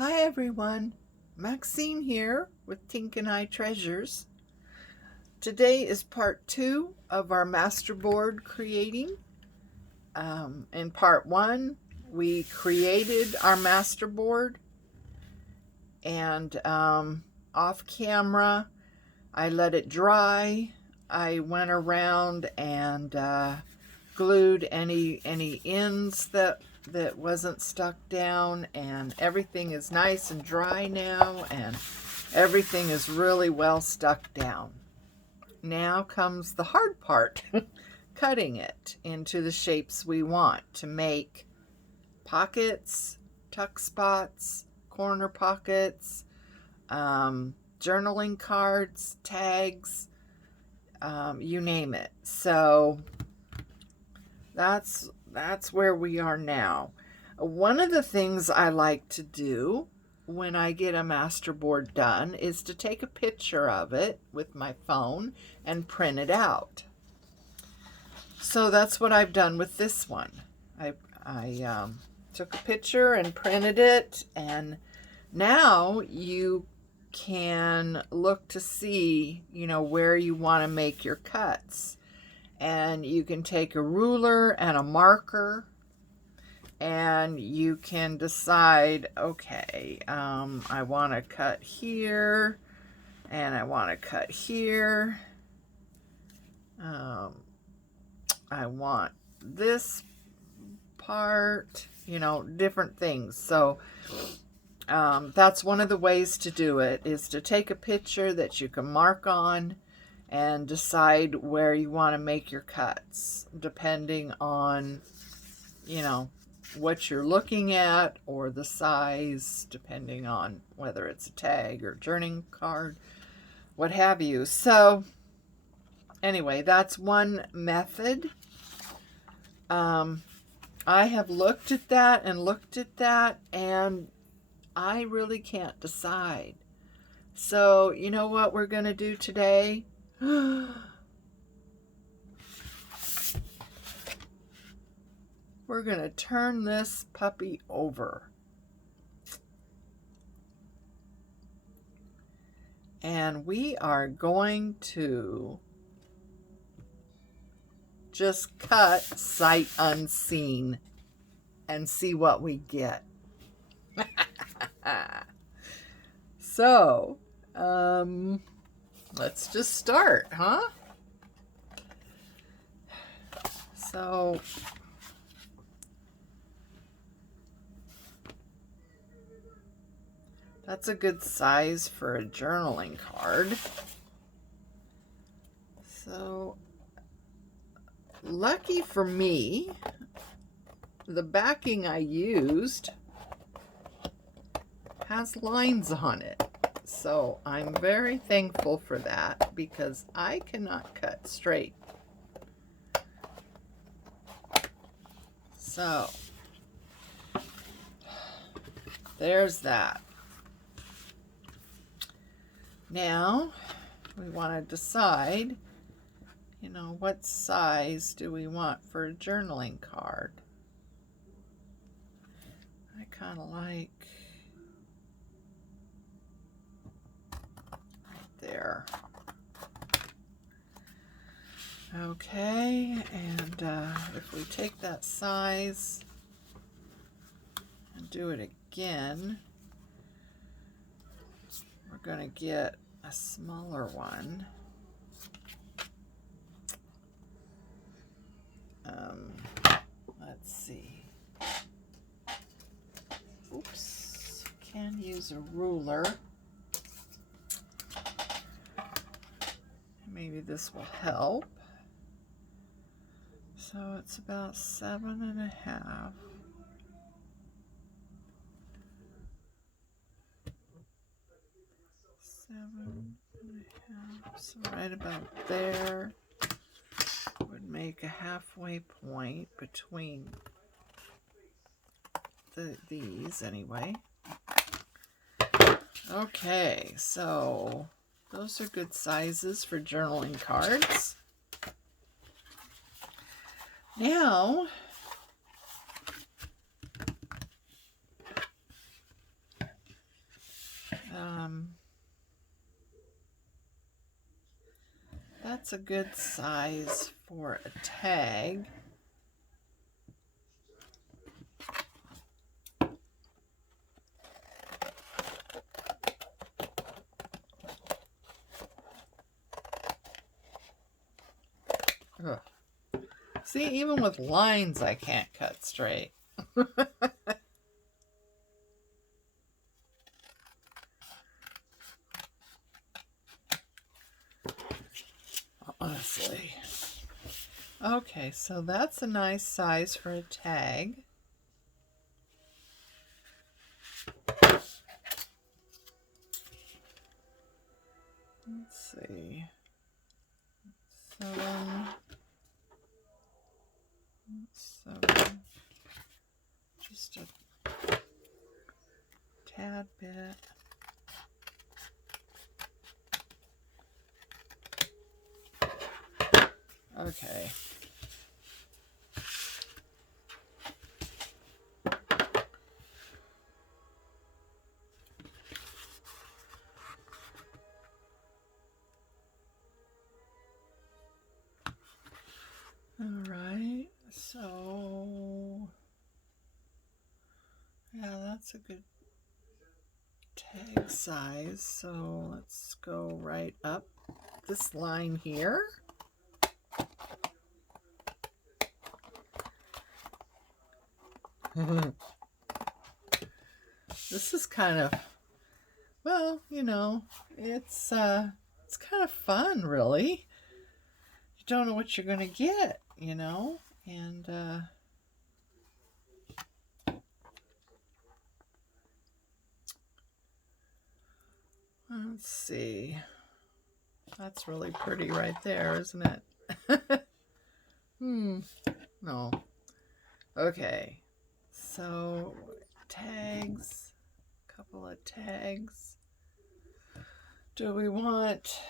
Hi everyone, Maxine here with Tink and I Treasures. Today is part 2 of our Masterboard creating. In part 1, we created our Masterboard, and off camera, I let it dry. I went around and glued any ends that wasn't stuck down, and everything is nice and dry now, and everything is really well stuck down. Now comes the hard part, cutting it into the shapes we want to make pockets, tuck spots, corner pockets, journaling cards, tags, you name it. So that's where we are now. One of the things I like to do when I get a Masterboard done is to take a picture of it with my phone and print it out. So that's what I've done with this one. I took a picture and printed it, and now you can look to see, where you want to make your cuts. And you can take a ruler and a marker, and you can decide, okay, I want to cut here, and I want to cut here. I want this part, different things. So that's one of the ways to do it, is to take a picture that you can mark on and decide where you want to make your cuts, depending on, what you're looking at, or the size, depending on whether it's a tag or journaling card, what have you. So anyway, that's one method. I have looked at that, and I really can't decide. So you know what we're going to do today? We're going to turn this puppy over. And we are going to just cut sight unseen and see what we get. So, let's just start, huh? So, that's a good size for a journaling card. So, lucky for me, the backing I used has lines on it. So I'm very thankful for that, because I cannot cut straight. So there's that. Now we want to decide, what size do we want for a journaling card? I kind of like there. Okay, and if we take that size and do it again, we're going to get a smaller one. Let's see. Oops, can use a ruler. Maybe this will help. So it's about 7.5. 7.5. So right about there would make a halfway point between these anyway. Okay, so those are good sizes for journaling cards. Now, that's a good size for a tag. Ugh. See, even with lines, I can't cut straight. Honestly. Okay, so that's a nice size for a tag. Let's see. 7, just a tad bit. Okay. All right, so yeah, that's a good tag size. So let's go right up this line here. This is kind of, well, you know, it's kind of fun, really. You don't know what you're going to get, you know, and let's see. That's really pretty right there, isn't it? No. Okay. So, tags. A couple of tags. Do we want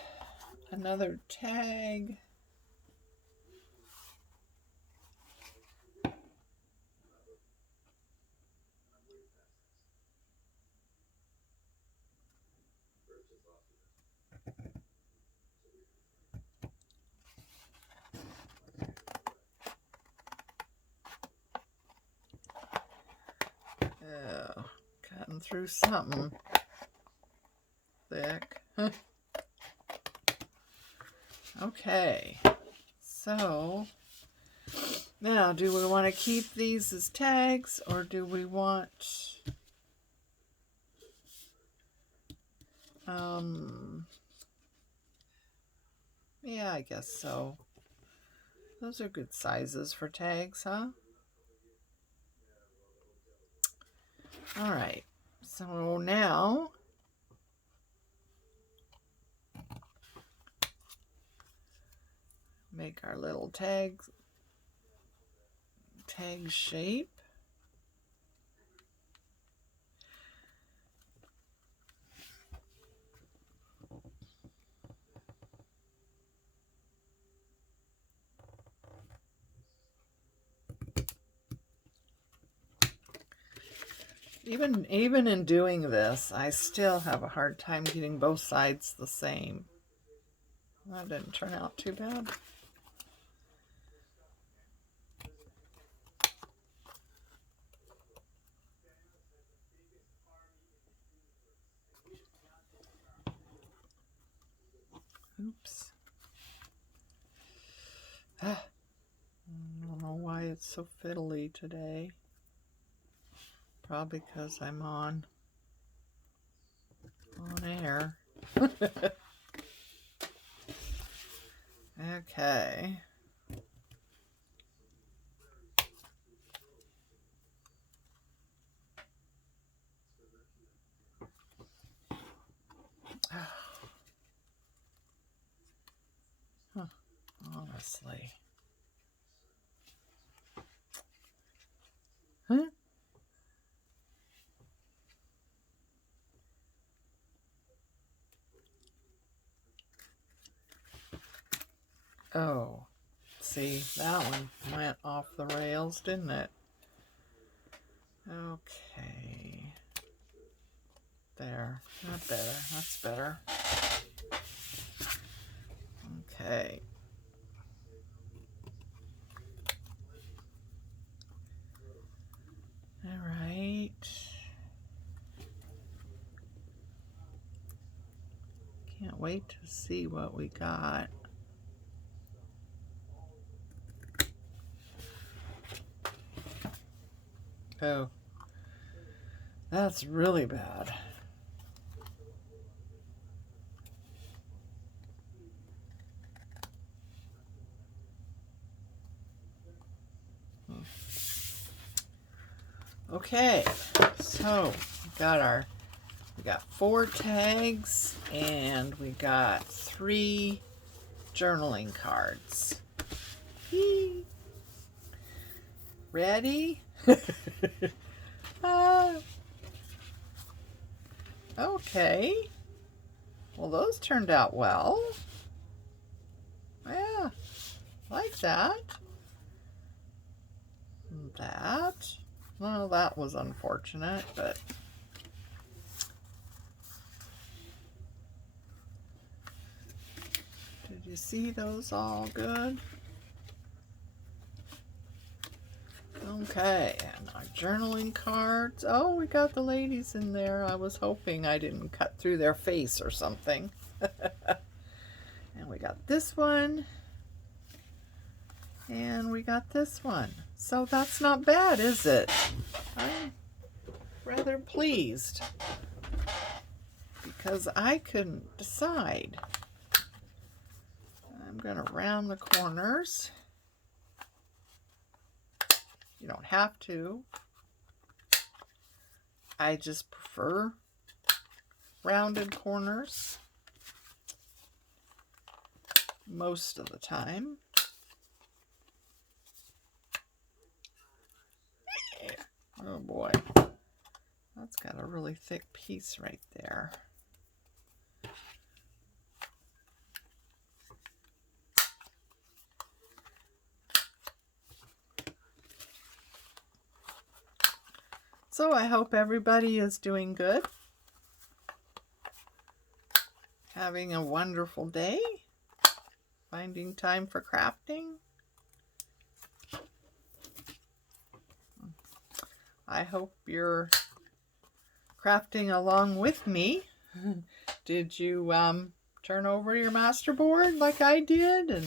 another tag? Oh, cutting through something thick. Okay, so now do we want to keep these as tags, or do we want yeah, I guess so. Those are good sizes for tags, huh? All right, so now make our little tag shape. Even in doing this, I still have a hard time getting both sides the same. That didn't turn out too bad. Oops. I don't know why it's so fiddly today. Probably because I'm on air. Okay. Huh, honestly. Huh? Oh, see, that one went off the rails, didn't it? Okay. There. not better. That's better. Okay. All right. Can't wait to see what we got. Oh, that's really bad. Okay, so we got 4 tags and we got 3 journaling cards. Whee! Ready? Okay. Well, those turned out well. Yeah, like that. That. Well, that was unfortunate, but did you see those all good? Okay, and our journaling cards. Oh, we got the ladies in there. I was hoping I didn't cut through their face or something. And we got this one. And we got this one. So that's not bad, is it? I'm rather pleased because I couldn't decide. I'm going to round the corners. You don't have to. I just prefer rounded corners most of the time. Oh boy, that's got a really thick piece right there. So I hope everybody is doing good, having a wonderful day, finding time for crafting. I hope you're crafting along with me. Did you turn over your masterboard like I did and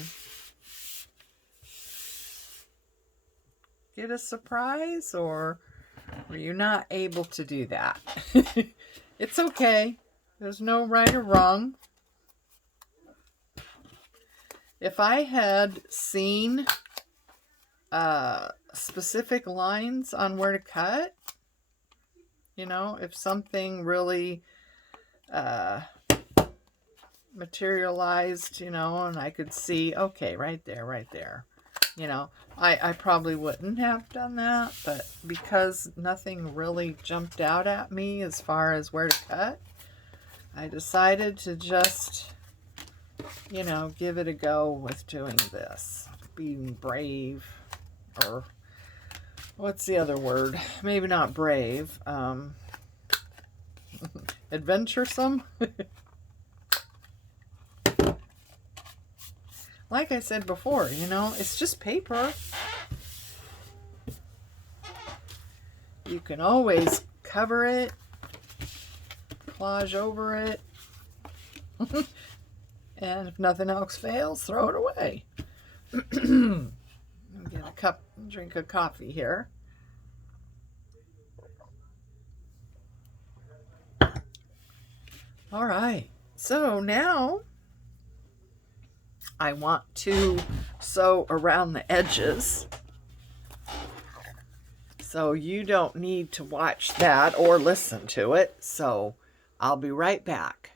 get a surprise, or were you not able to do that? It's okay. There's no right or wrong. If I had seen specific lines on where to cut, you know, if something really materialized, you know, and I could see, okay, right there, you know, I probably wouldn't have done that, but because nothing really jumped out at me as far as where to cut, I decided to just, you know, give it a go with doing this. Being brave, or what's the other word? Maybe not brave. Adventuresome. Like I said before, you know, it's just paper. You can always cover it, collage over it, and if nothing else fails, throw it away. Get a drink of coffee here. All right, so now I want to sew around the edges. So you don't need to watch that or listen to it. So I'll be right back.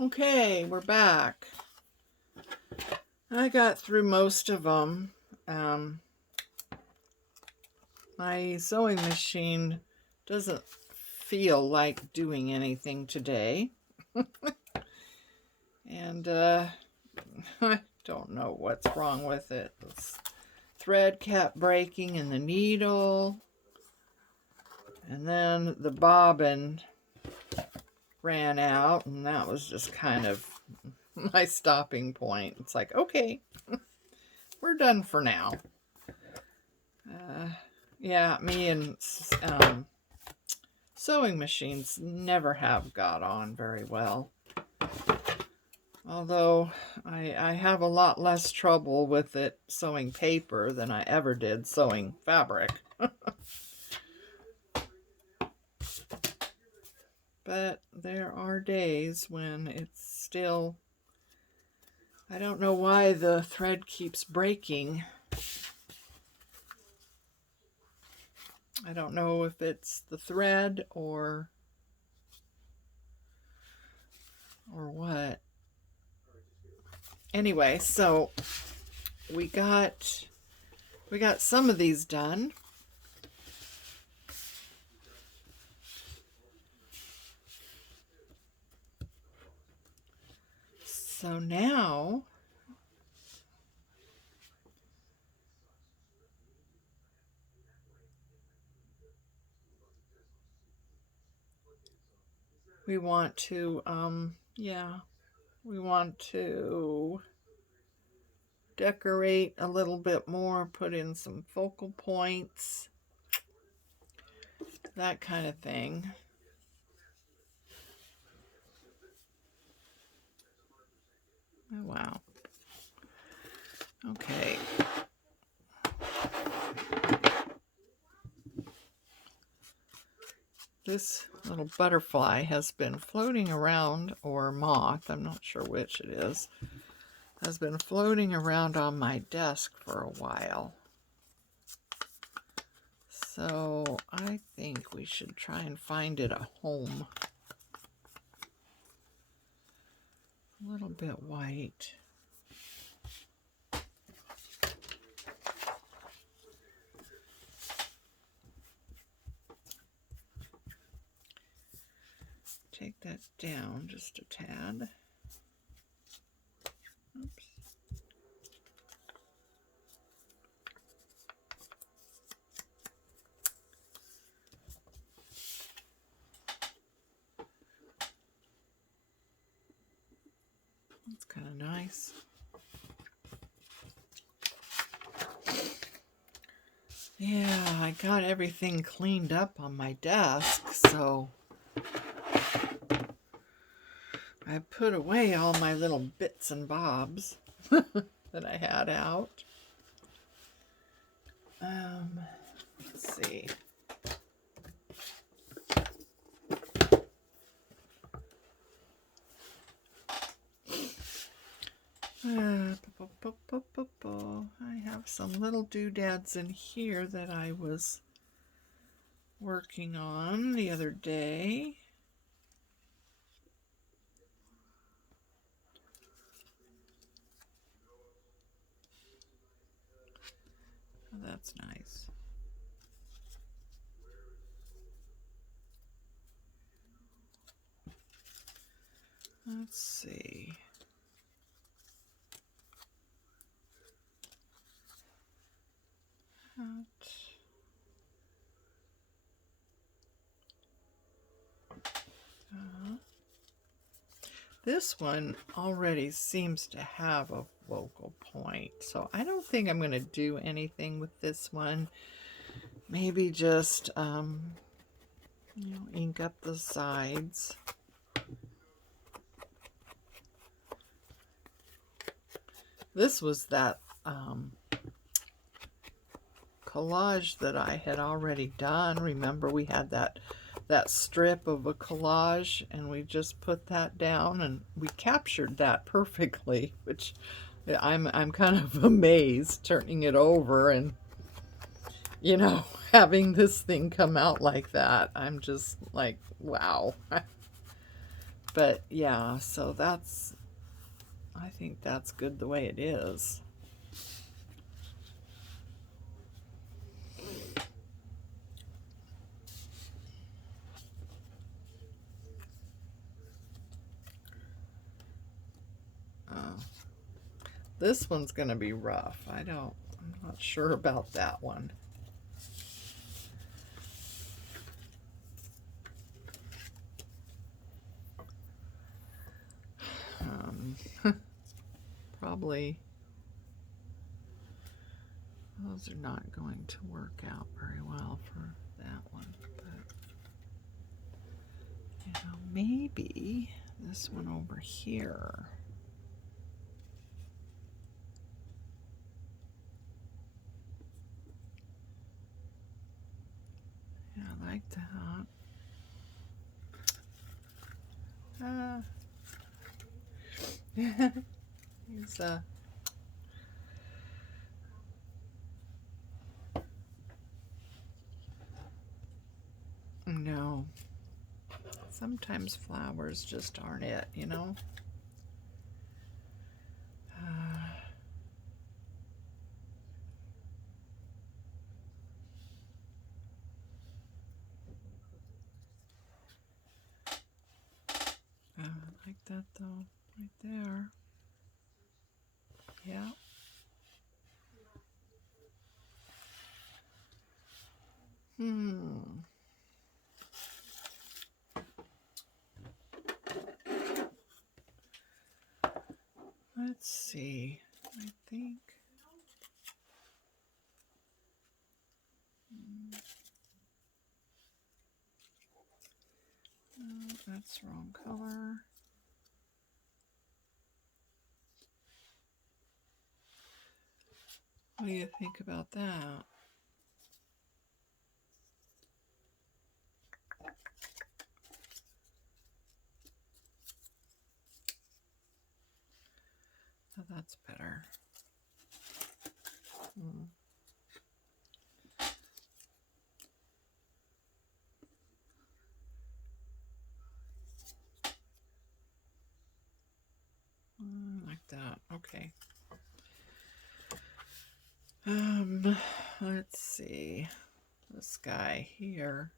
Okay, we're back. I got through most of them. My sewing machine doesn't feel like doing anything today. And I don't know what's wrong with it. This thread kept breaking in the needle. And then the bobbin ran out, and that was just kind of my stopping point. It's like, okay, we're done for now. Yeah, me and sewing machines never have got on very well. Although I have a lot less trouble with it sewing paper than I ever did sewing fabric. But there are days when it's still, I don't know why the thread keeps breaking. I don't know if it's the thread or what. Anyway, so we got some of these done. So now we want to we want to decorate a little bit more, put in some focal points, that kind of thing. Oh, wow. Okay. This little butterfly has been floating around, or moth, I'm not sure which it is, has been floating around on my desk for a while. So I think we should try and find it a home. A little bit white. Take that down just a tad. Oops. That's kind of nice. Yeah, I got everything cleaned up on my desk, so I put away all my little bits and bobs that I had out. Let's see. I have some little doodads in here that I was working on the other day. Oh, that's nice. Let's see. This one already seems to have a focal point, so I don't think I'm going to do anything with this one. Maybe just ink up the sides. This was that collage that I had already done. Remember, we had that strip of a collage, and we just put that down, and we captured that perfectly, which I'm kind of amazed, turning it over and having this thing come out like that. I'm just like, wow. But yeah, so I think that's good the way it is. This one's going to be rough. I'm not sure about that one. probably, those are not going to work out very well for that one. But, you know, maybe this one over here. Yeah, I like that. He's no. Sometimes flowers just aren't it, you know? I like that though, right there. Yeah. Let's see. I think. Oh, that's the wrong color. What do you think about that? Oh, that's better. Like that. Okay. Let's see. This guy here.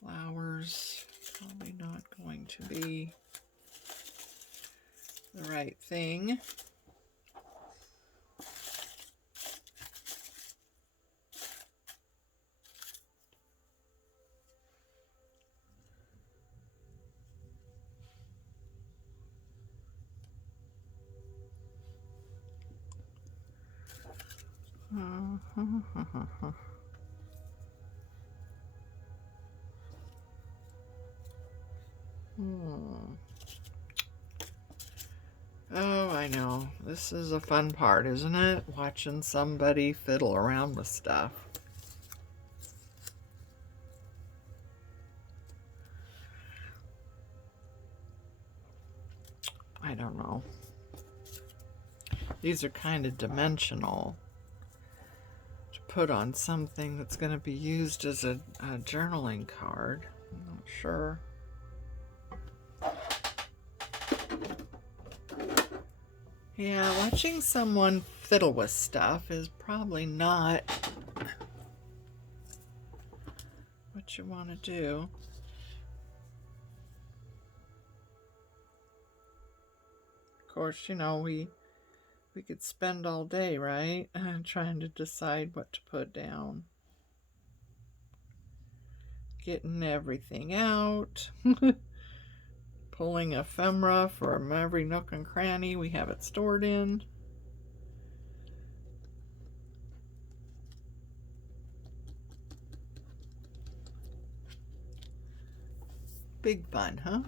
Flowers. Probably not going to be the right thing. Oh, I know. This is a fun part, isn't it? Watching somebody fiddle around with stuff. I don't know. These are kind of dimensional to put on something that's going to be used as a journaling card. I'm not sure. Yeah, watching someone fiddle with stuff is probably not what you want to do. Of course, you know, we could spend all day, right? Trying to decide what to put down. Getting everything out. Pulling ephemera from every nook and cranny we have it stored in. Big fun, huh?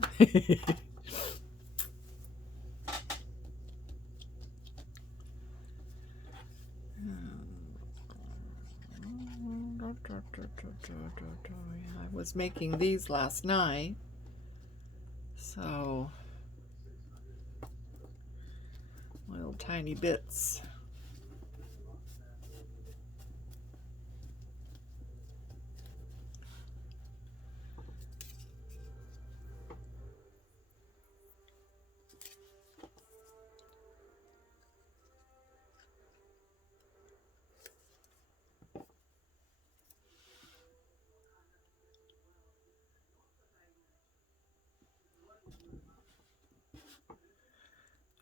I was making these last night, so little tiny bits.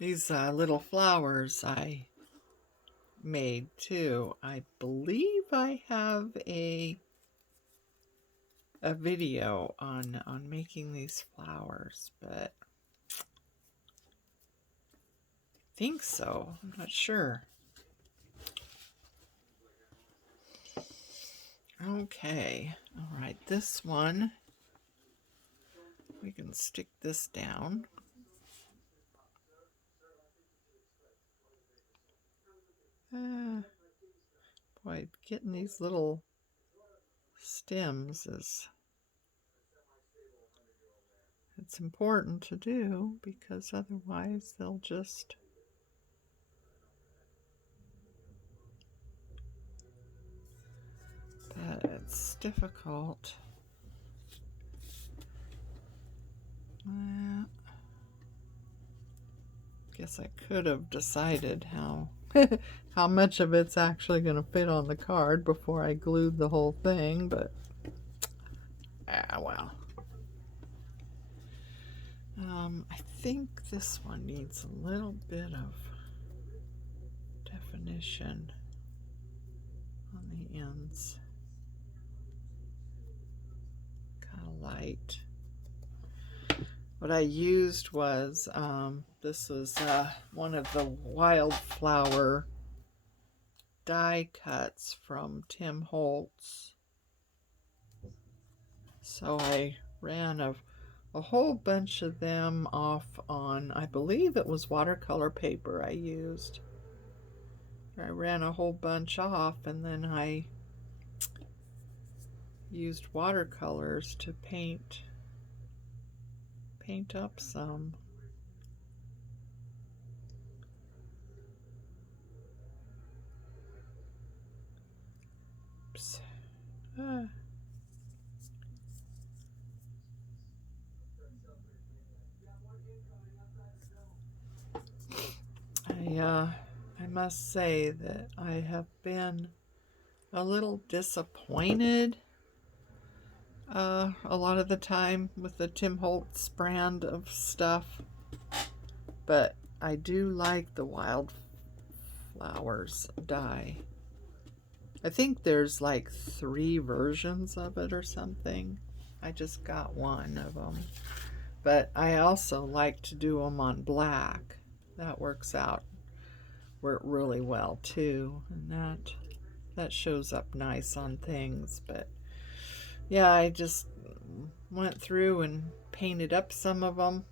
These little flowers I made too. I believe I have a video on making these flowers, but think so. I'm not sure. Okay, all right, this one, we can stick this down. Boy, getting these little stems it's important to do, because otherwise they'll just but it's difficult. Guess I could have decided how how much of it's actually going to fit on the card before I glued the whole thing, but well. I think this one needs a little bit of definition on the ends. Kind of light. What I used was, this was one of the wildflower die cuts from Tim Holtz. So I ran a whole bunch of them off on, I believe it was watercolor paper I used. I ran a whole bunch off, and then I used watercolors to paint up some. Oops. I must say that I have been a little disappointed a lot of the time with the Tim Holtz brand of stuff, but I do like the wildflowers die. I think there's like 3 versions of it or something. I just got one of them, but I also like to do them on black. That works out really well too, and that shows up nice on things. But yeah, I just went through and painted up some of them.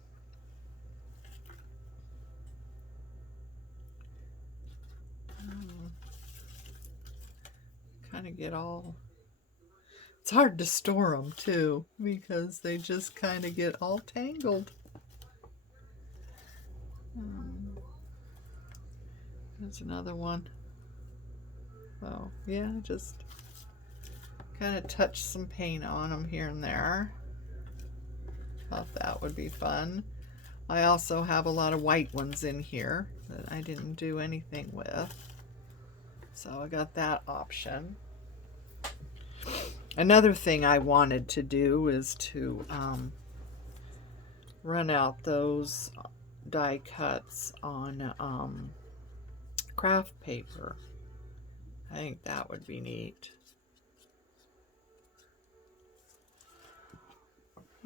Kind of get all, it's hard to store them too, because they just kind of get all tangled. There's another one. Oh yeah, just kind of touch some paint on them here and there. Thought that would be fun. I also have a lot of white ones in here that I didn't do anything with, so I got that option. Another thing I wanted to do is to run out those die cuts on craft paper. I think that would be neat.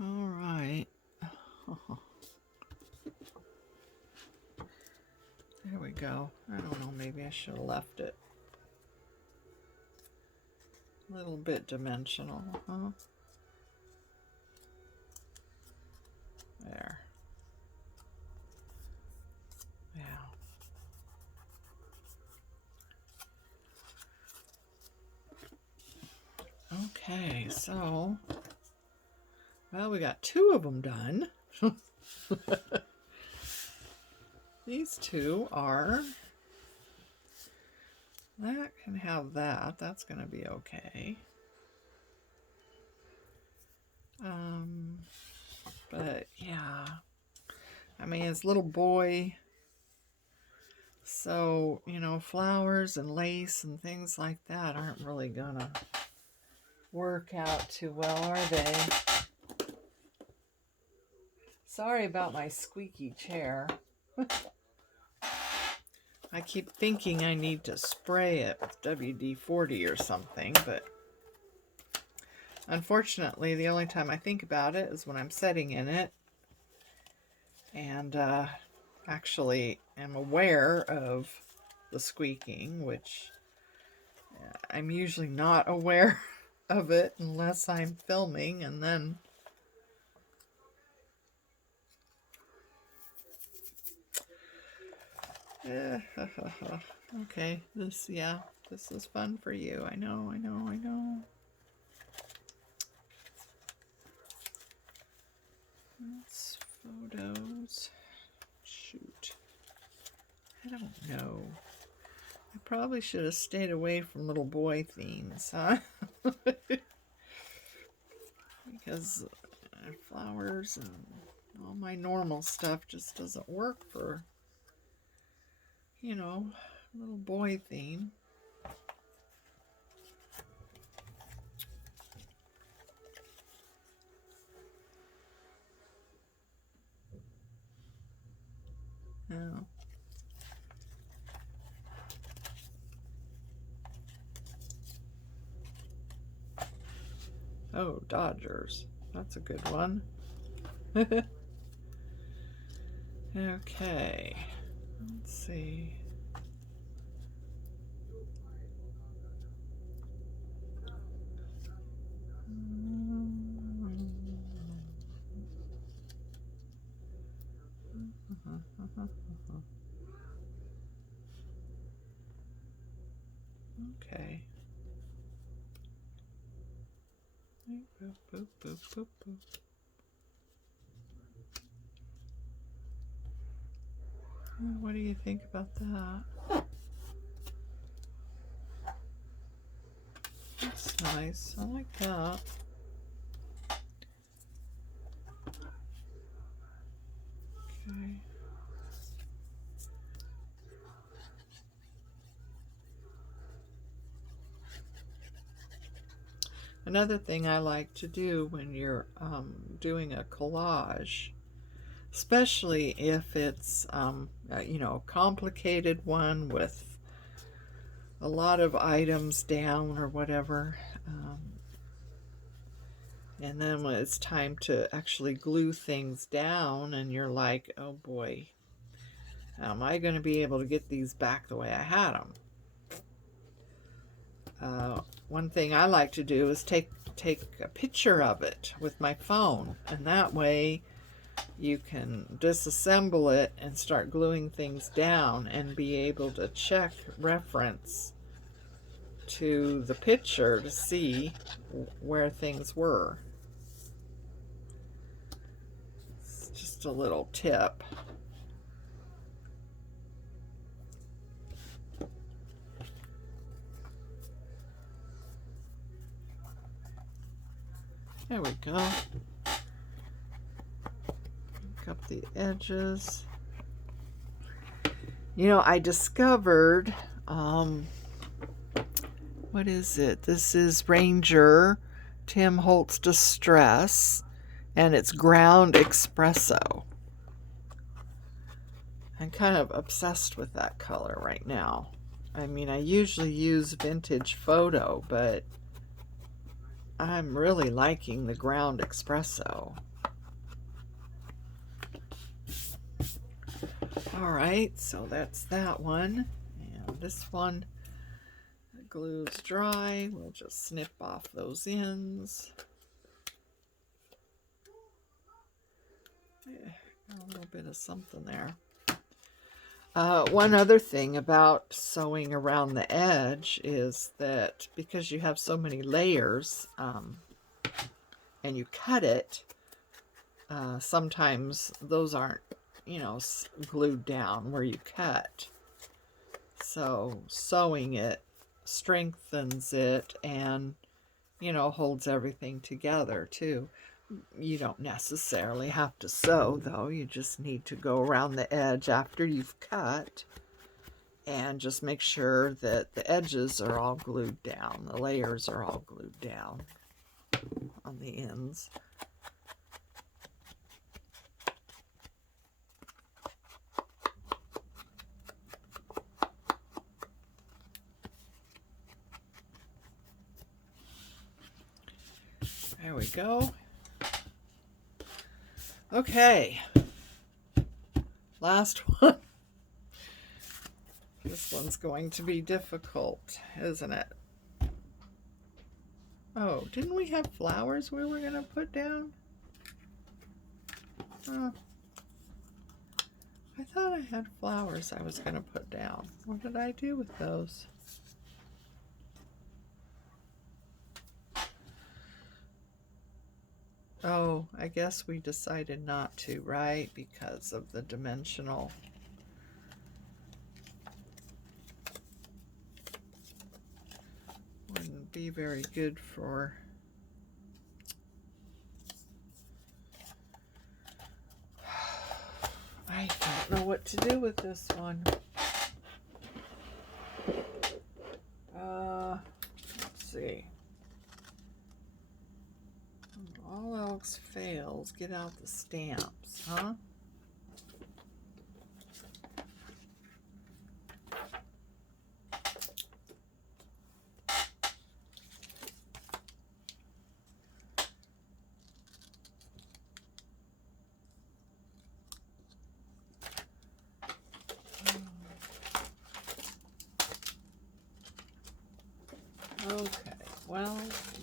All right. There we go. I don't know, maybe I should have left it a little bit dimensional, huh? There. Yeah. Okay, so, well, we got 2 of them done. These 2 are, that can have that. That's going to be okay. But yeah, I mean, his little boy, so, you know, flowers and lace and things like that aren't really gonna work out too well, are they? Sorry about my squeaky chair. I keep thinking I need to spray it with WD-40 or something, but unfortunately, the only time I think about it is when I'm sitting in it. And actually am aware of the squeaking, which I'm usually not aware of it unless I'm filming, and then okay, this is fun for you. I know. That's photos. Shoot. I don't know. I probably should have stayed away from little boy themes, huh? Because flowers and all my normal stuff just doesn't work for, you know, little boy theme. Oh. Oh, Dodgers. That's a good one. Okay. Let's see. Okay. Boop, boop, boop, boop, boop. What do you think about that? That's nice. I like that. Okay. Another thing I like to do when you're doing a collage, especially if it's you know, a complicated one with a lot of items down or whatever, and then when it's time to actually glue things down and you're like, oh boy, am I going to be able to get these back the way I had them? One thing I like to do is take a picture of it with my phone, and that way you can disassemble it and start gluing things down and be able to check reference to the picture to see where things were. It's just a little tip. There we go. Pick up the edges. You know, I discovered, what is it? This is Ranger Tim Holtz Distress, and it's ground espresso. I'm kind of obsessed with that color right now. I mean, I usually use vintage photo, but I'm really liking the ground espresso. All right, so that's that one. And this one, the glue's dry. We'll just snip off those ends. Yeah, got a little bit of something there. One other thing about sewing around the edge is that because you have so many layers and you cut it, sometimes those aren't, you know, glued down where you cut. So sewing it strengthens it and, you know, holds everything together too. You don't necessarily have to sew, though. You just need to go around the edge after you've cut and just make sure that the edges are all glued down. The layers are all glued down on the ends. There we go. Okay, last one. This one's going to be difficult, isn't it? Oh, didn't we have flowers we were going to put down? Oh, I thought I had flowers I was going to put down. What did I do with those? Oh, I guess we decided not to, right? Because of the dimensional. Wouldn't be very good for... I don't know what to do with this one. Let's see. All else fails, get out the stamps, huh? Okay, well,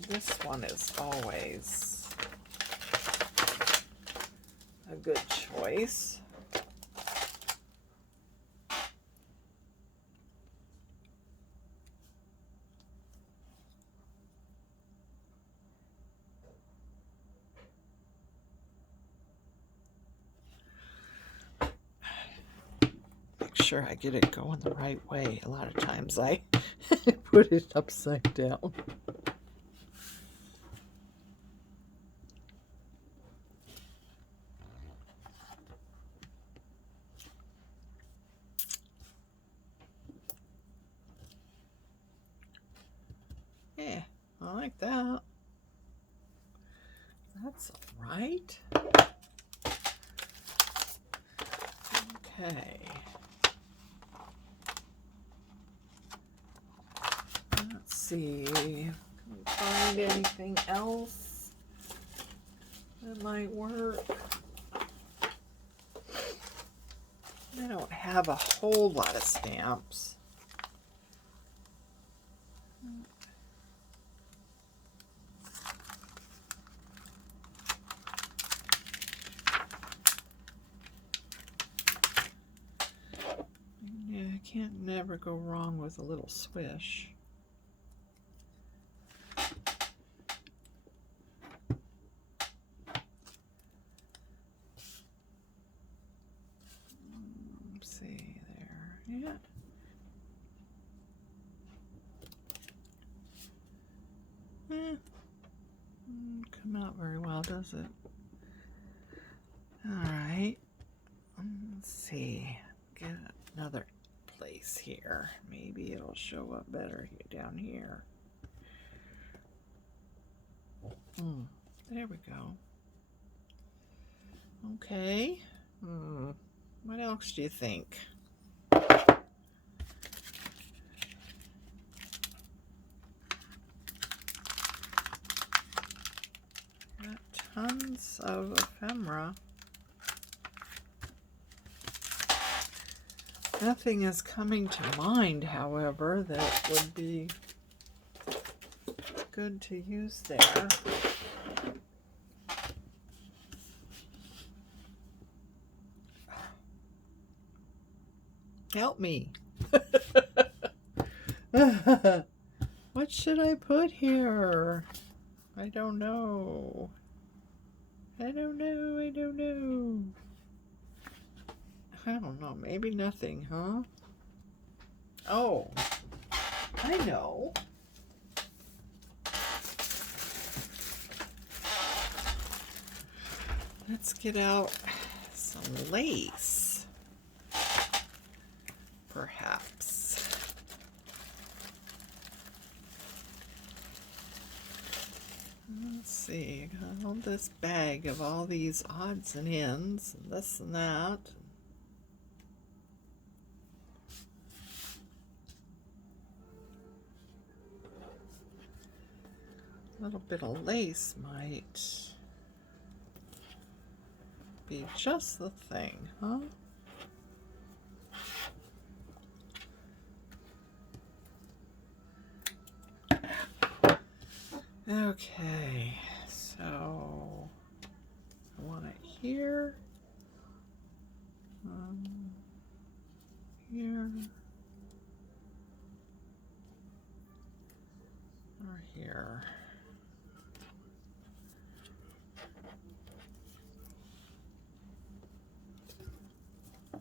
this one is always a good choice. Make sure I get it going the right way. A lot of times I put it upside down. Yeah, I like that. That's all right. Okay. Let's see. Can we find anything else that might work? I don't have a whole lot of stamps. Yeah, I can't never go wrong with a little swish. Let's see there. Yeah. Come out very well, does it? All right. Let's see. Get another place here. Maybe it'll show up better down here. There we go. Okay. What else do you think? Got tons of ephemera. Nothing is coming to mind, however, that would be good to use there. Help me. What should I put here? I don't know. I don't know. I don't know. I don't know. Maybe nothing, huh? Oh, I know. Let's get out some lace, perhaps. Let's see, got all this bag of all these odds and ends, and this and that. A little bit of lace might be just the thing, huh? Okay, so I want it here, here, or here. I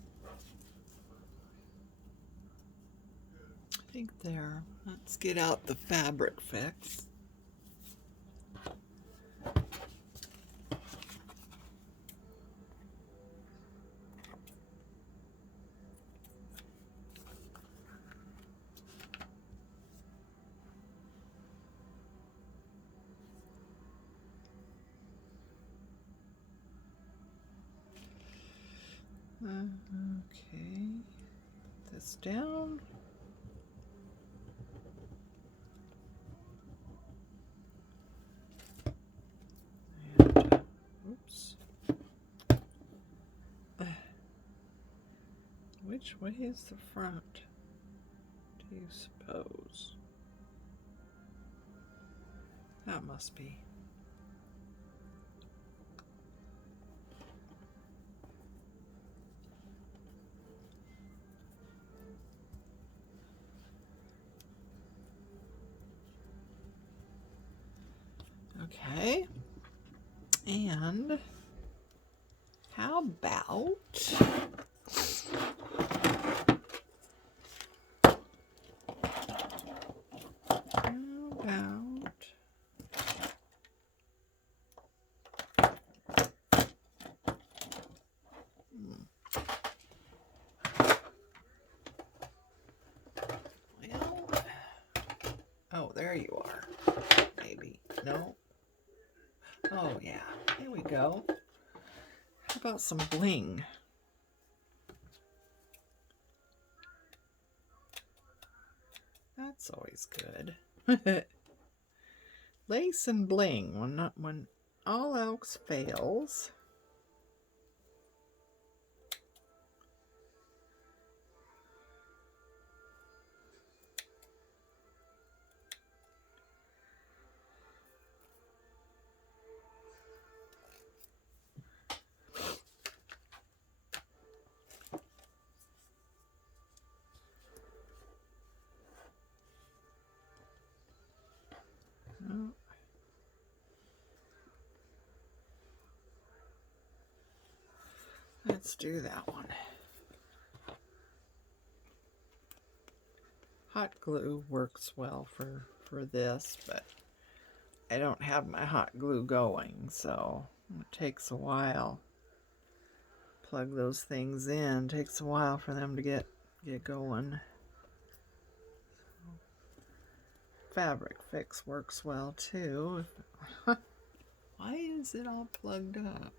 think there. Let's get out the fabric fix. Okay, put this down. And, oops. Which way is the front, do you suppose? That must be. Okay, and how about well, oh, there you are. Maybe. No. Oh, yeah. Here we go. How about some bling? That's always good. Lace and bling when all else fails. Let's do that one. Hot glue works well for this, but I don't have my hot glue going, so it takes a while. Plug those things in. It takes a while for them to get going. Fabric fix works well too. Why is it all plugged up?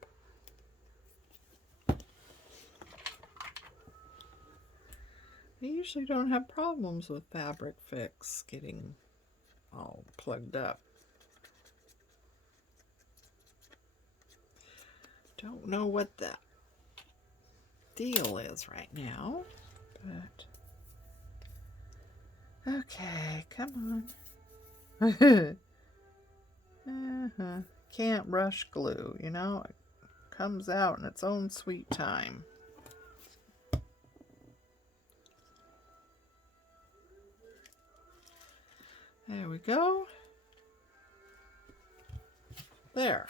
I usually don't have problems with fabric fix getting all plugged up. Don't know what the deal is right now, but okay, come on. Can't rush glue, you know, it comes out in its own sweet time. There we go. There.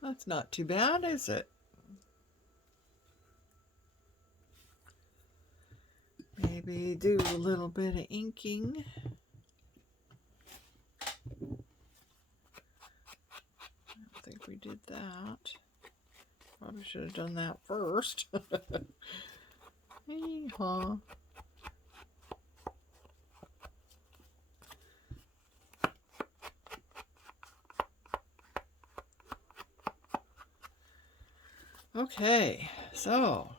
That's not too bad, is it? Maybe do a little bit of inking. I don't think we did that. Probably should have done that first. Hee-haw. Okay, so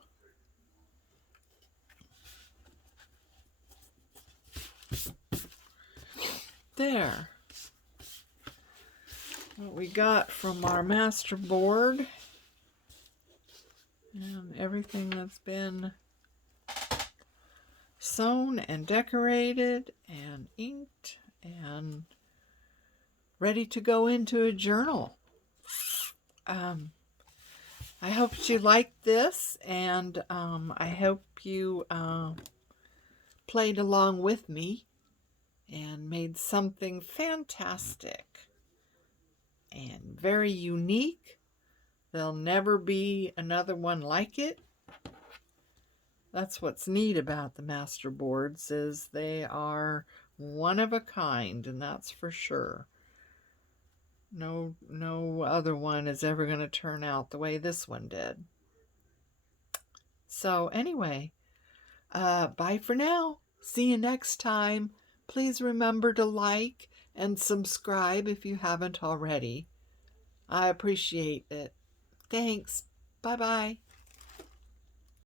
there. What we got from our Masterboard and everything that's been sewn and decorated and inked and ready to go into a journal. I hope you liked this, and I hope you played along with me and made something fantastic and very unique. There'll never be another one like it. That's what's neat about the Masterboards, is they are one of a kind, and that's for sure. No other one is ever going to turn out the way this one did. So anyway, bye for now. See you next time. Please remember to like and subscribe if you haven't already. I appreciate it. Thanks. Bye-bye.